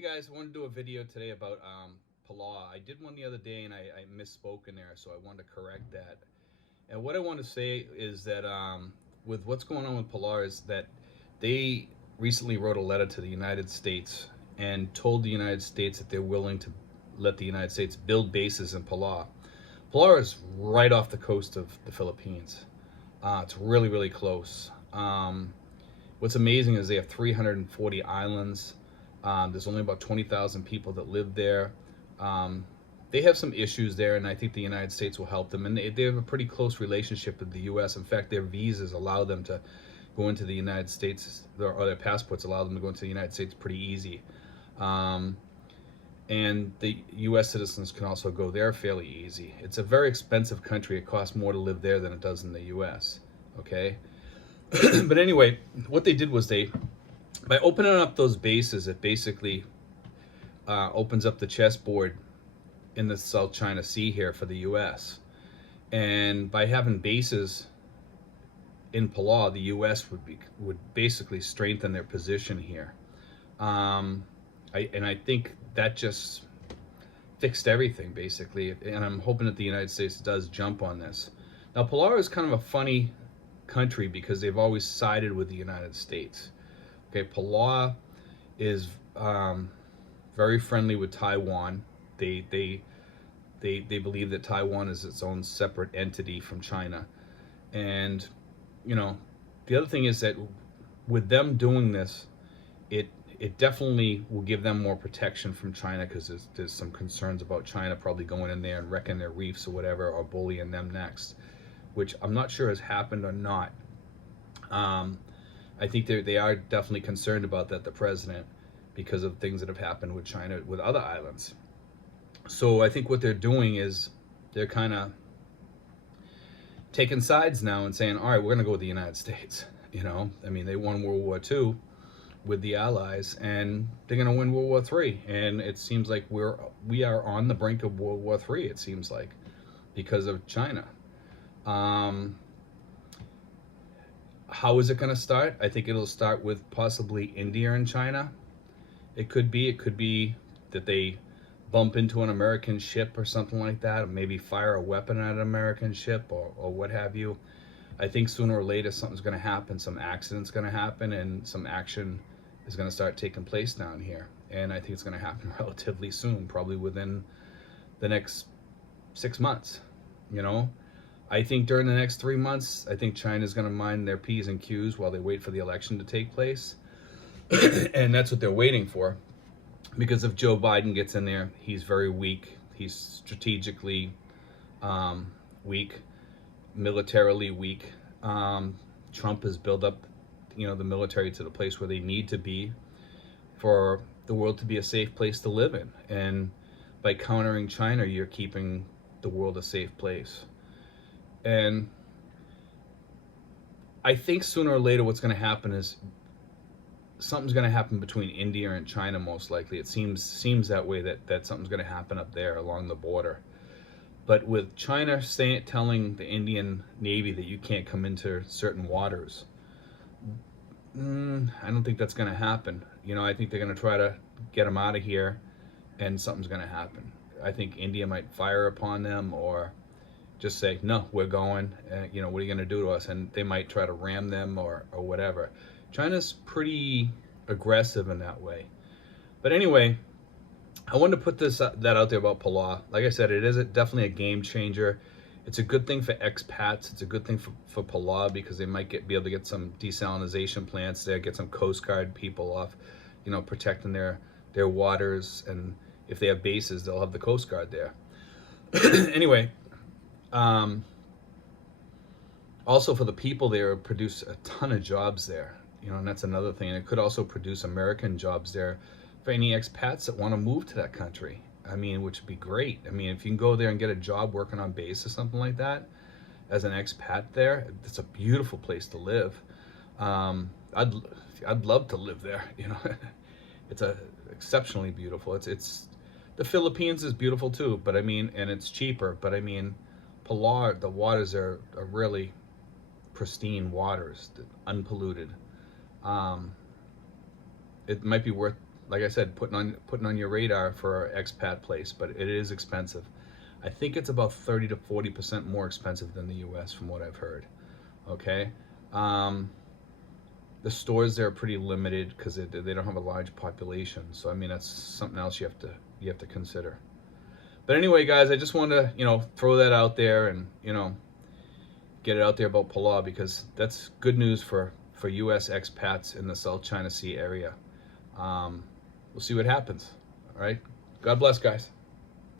Hey guys, I want to do a video today about Palau. I did one the other day and I misspoke in there, so I wanted to correct that. And what I want to say is that with what's going on with Palau is that they recently wrote a letter to the United States and told the United States that they're willing to let the United States build bases in Palau. Palau is right off the coast of the Philippines. It's really, really close. What's amazing is they have 340 islands. There's only about 20,000 people that live there. Um, they have some issues there, and I think the United States will help them. And they have a pretty close relationship with the U.S. In fact, their visas allow them to go into the United States, or their passports allow them to go into the United States pretty easy. Um, and the U.S. citizens can also go there fairly easy. It's a very expensive country. It costs more to live there than it does in the U.S. Okay, but anyway, what they did was by opening up those bases, it basically opens up the chessboard in the South China Sea here for the U.S. And by having bases in Palau, the U.S. would basically strengthen their position here. I think that just fixed everything basically, and I'm hoping that the United States does jump on this. Now, Palau is kind of a funny country because they've always sided with the United States. Okay, Palau is very friendly with Taiwan. They believe that Taiwan is its own separate entity from China. And you know, the other thing is that with them doing this, it definitely will give them more protection from China, because there's some concerns about China probably going in there and wrecking their reefs or whatever, or bullying them next, which I'm not sure has happened or not. I think they are definitely concerned about that, the president, because of things that have happened with China with other islands. So I think what they're doing is they're kind of taking sides now and saying, all right, we're going to go with the United States. You know, I mean, they won World War II with the Allies, and they're going to win World War III. And it seems like we are on the brink of World War III, it seems like, because of China. How is it going to start? I think it'll start with possibly India and China. It could be that they bump into an American ship or something like that, or maybe fire a weapon at an American ship, or what have you. I think sooner or later something's going to happen, some accident's going to happen, and some action is going to start taking place down here. And I think it's going to happen relatively soon, probably within the next 6 months. You know, I think during the next 3 months, I think China's going to mind their P's and Q's while they wait for the election to take place. And that's what they're waiting for. Because if Joe Biden gets in there, he's very weak. He's strategically weak, militarily weak. Trump has built up, the military to the place where they need to be for the world to be a safe place to live in. And by countering China, you're keeping the world a safe place. And I think sooner or later what's going to happen is something's going to happen between India and China, most likely. It seems that way, that something's going to happen up there along the border. But with China telling the Indian Navy that you can't come into certain waters, I don't think that's going to happen. I think they're going to try to get them out of here, and something's going to happen. I think India might fire upon them, or just say, no, we're going, what are you going to do to us? And they might try to ram them or whatever. China's pretty aggressive in that way. But anyway, I wanted to put that out there about Palau. Like I said, it is definitely a game changer. It's a good thing for expats. It's a good thing for Palau, because they might be able to get some desalination plants there, get some Coast Guard people off, protecting their waters. And if they have bases, they'll have the Coast Guard there. Anyway, also for the people there, produce a ton of jobs there. And that's another thing. And it could also produce American jobs there for any expats that want to move to that country. I mean, which would be great. I mean, if you can go there and get a job working on base or something like that as an expat there, it's a beautiful place to live. I'd love to live there. It's exceptionally beautiful. It's the Philippines is beautiful too, but I mean, and it's cheaper. But I mean, Palau, the waters are really pristine waters, unpolluted. It might be worth like I said, putting on your radar for an expat place, but it is expensive. I think it's about 30 to 40% more expensive than the U.S. from what I've heard. Okay, the stores there are pretty limited because they don't have a large population. So I mean, that's something else you have to consider. But anyway, guys, I just wanted to throw that out there and get it out there about Palau, because that's good news for U.S. expats in the South China Sea area. We'll see what happens. All right. God bless, guys.